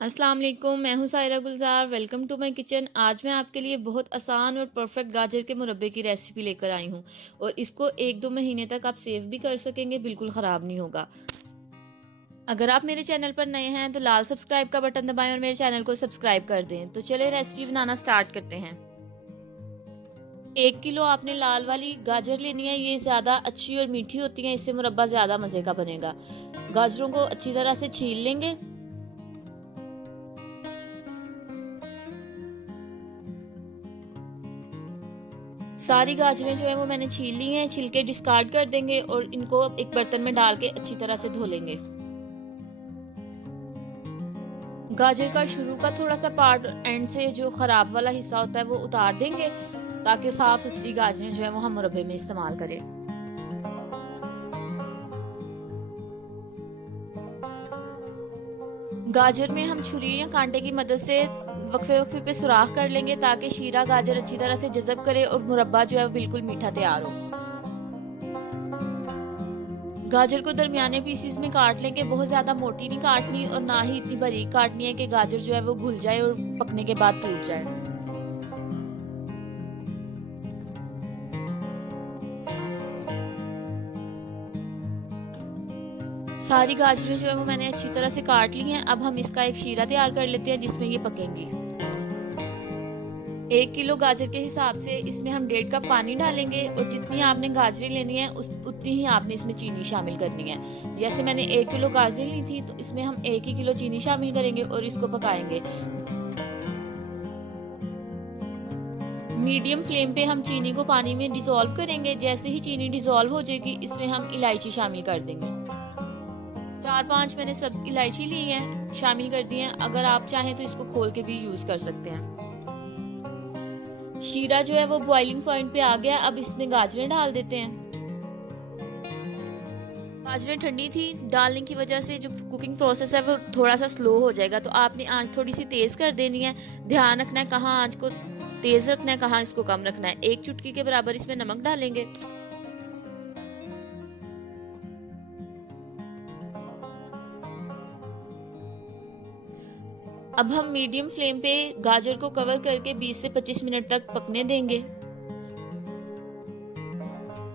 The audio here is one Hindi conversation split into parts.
अस्सलाम वालेकुम, मैं हूँ Saira Gulzar. Welcome to my kitchen. आज मैं आपके लिए बहुत आसान और परफेक्ट गाजर के मुरब्बे की रेसिपी लेकर आई हूँ और इसको 1-2 महीने तक आप सेव भी कर सकेंगे, बिल्कुल ख़राब नहीं होगा। अगर आप मेरे चैनल पर नए हैं तो लाल सब्सक्राइब का बटन दबाएं और मेरे चैनल को सब्सक्राइब कर दें। तो चलिए रेसिपी बनाना स्टार्ट करते हैं। 1 किलो आपने लाल वाली गाजर लेनी है। ये ज़्यादा अच्छी और मीठी होती है, इससे मुरब्बा ज़्यादा मज़े का बनेगा। गाजरों को अच्छी तरह से छील लेंगे। सारी गाजरें जो है वो मैंने छील ली हैं, छिलके डिस्कार्ड कर देंगे और इनको एक बर्तन में डाल के अच्छी तरह से धो लेंगे। गाजर का शुरू का थोड़ा सा पार्ट एंड से जो खराब वाला हिस्सा होता है वो उतार देंगे ताकि साफ सुथरी गाजरें जो है वो हम मुरब्बे में इस्तेमाल करें। गाजर में हम छुरी या कांटे की मदद से वक्फे वक्फे पे सुराख कर लेंगे ताकि शीरा गाजर अच्छी तरह से जज़ब करे और मुरब्बा जो है वो बिल्कुल मीठा तैयार हो। गाजर को दरमियाने पीसीज में काट लेंगे। बहुत ज्यादा मोटी नहीं काटनी और ना ही इतनी बारीक काटनी है कि गाजर जो है वो घुल जाए और पकने के बाद टूट जाए। सारी गाजरें जो है वो मैंने अच्छी तरह से काट ली हैं। अब हम इसका एक शीरा तैयार कर लेते हैं जिसमें ये पकेंगी। 1 किलो गाजर के हिसाब से इसमें हम 1.5 कप पानी डालेंगे और जितनी आपने गाजरें लेनी है उतनी ही आपने इसमें चीनी शामिल करनी है। जैसे मैंने 1 किलो गाजरें ली थी तो इसमें हम 1 ही किलो चीनी शामिल करेंगे और इसको पकाएंगे। मीडियम फ्लेम पे हम चीनी को पानी में डिसॉल्व करेंगे। जैसे ही चीनी डिसॉल्व हो जाएगी इसमें हम इलायची शामिल कर देंगे। 4-5 मैंने सब्ज इलायची ली है, शामिल कर दी है। अगर आप चाहें तो इसको खोल के भी यूज कर सकते हैं। शीरा जो है वो बॉइलिंग पॉइंट पे आ गया। अब इसमें गाजरें डाल देते हैं। गाजरें ठंडी थी, डालने की वजह से जो कुकिंग प्रोसेस है वो थोड़ा सा स्लो हो जाएगा, तो आपने आंच थोड़ी सी तेज कर देनी है। ध्यान रखना है कहाँ आंच को तेज रखना है, कहाँ इसको कम रखना है। 1 चुटकी के बराबर इसमें नमक डालेंगे। अब हम मीडियम फ्लेम पे गाजर को कवर करके 20 से 25 मिनट तक पकने देंगे।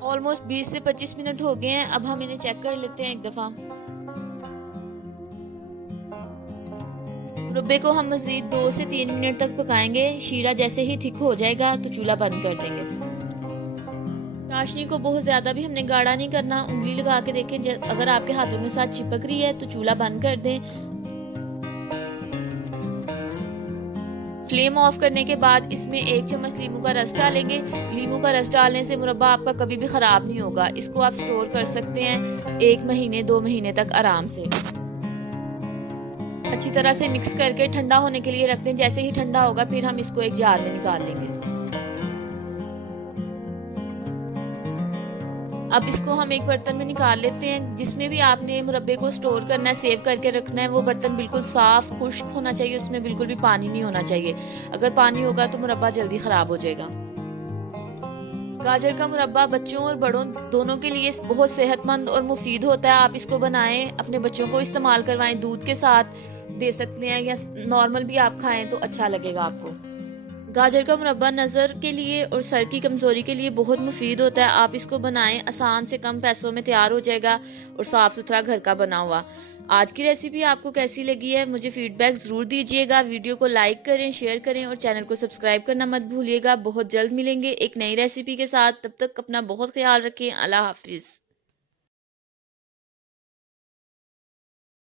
ऑलमोस्ट 20 से 25 मिनट हो गए हैं। अब हम इन्हें चेक कर लेते हैं एक दफा। मुरब्बे को हम मजीद 2 से 3 मिनट तक पकाएंगे। शीरा जैसे ही थिक हो जाएगा तो चूल्हा बंद कर देंगे। चाशनी को बहुत ज्यादा भी हमने गाढ़ा नहीं करना। उंगली लगा के देखें, अगर आपके हाथों के साथ चिपक रही है तो चूल्हा बंद कर दें। फ्लेम ऑफ करने के बाद इसमें 1 चम्मच नींबू का रस डालेंगे। नींबू का रस डालने से मुरब्बा आपका कभी भी खराब नहीं होगा। इसको आप स्टोर कर सकते हैं 1 महीने 2 महीने तक आराम से। अच्छी तरह से मिक्स करके ठंडा होने के लिए रख दें। जैसे ही ठंडा होगा फिर हम इसको एक जार में निकाल लेंगे। अब इसको हम एक बर्तन में निकाल लेते हैं। जिसमें भी आपने मुरब्बे को स्टोर करना है, सेव करके रखना है, वो बर्तन बिल्कुल साफ खुश्क होना चाहिए। उसमें बिल्कुल भी पानी नहीं होना चाहिए। अगर पानी होगा तो मुरब्बा जल्दी खराब हो जाएगा। गाजर का मुरब्बा बच्चों और बड़ों दोनों के लिए बहुत सेहतमंद और मुफीद होता है। आप इसको बनाएं, अपने बच्चों को इस्तेमाल करवाएं, दूध के साथ दे सकते हैं या नॉर्मल भी आप खाएं तो अच्छा लगेगा आपको। गाजर का मुरब्बा नज़र के लिए और सर की कमजोरी के लिए बहुत मुफीद होता है। आप इसको बनाएं, आसान से कम पैसों में तैयार हो जाएगा और साफ सुथरा घर का बना हुआ। आज की रेसिपी आपको कैसी लगी है मुझे फीडबैक जरूर दीजिएगा। वीडियो को लाइक करें, शेयर करें और चैनल को सब्सक्राइब करना मत भूलिएगा। बहुत जल्द मिलेंगे एक नई रेसिपी के साथ। तब तक अपना बहुत ख्याल रखें। अल्लाह हाफिज।